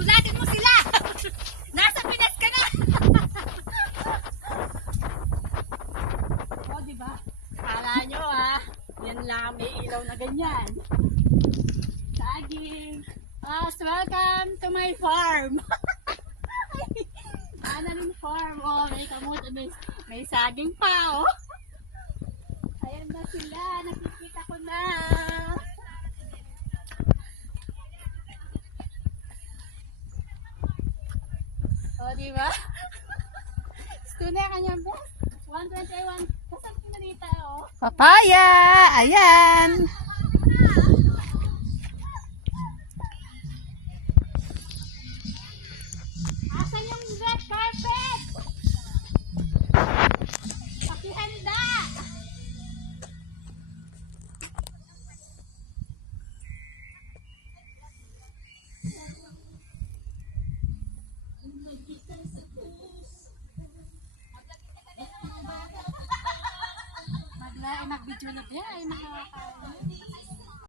Gulatin mo sila! Nasa Pinas ka na! O, diba? Kala nyo yan lang may ilaw na ganyan. Saging. Welcome to my farm. Analing farm. Oh, may kamot. May saging pa, oh. Ayan na sila. Nakikita ko na. Oh, diba? Gusto na kanyang best. 121. Kasang pinalita, oh. Papaya! Ayan! Asan yung red carpet? Pakihanda! Mag-video na biya ay makakakain.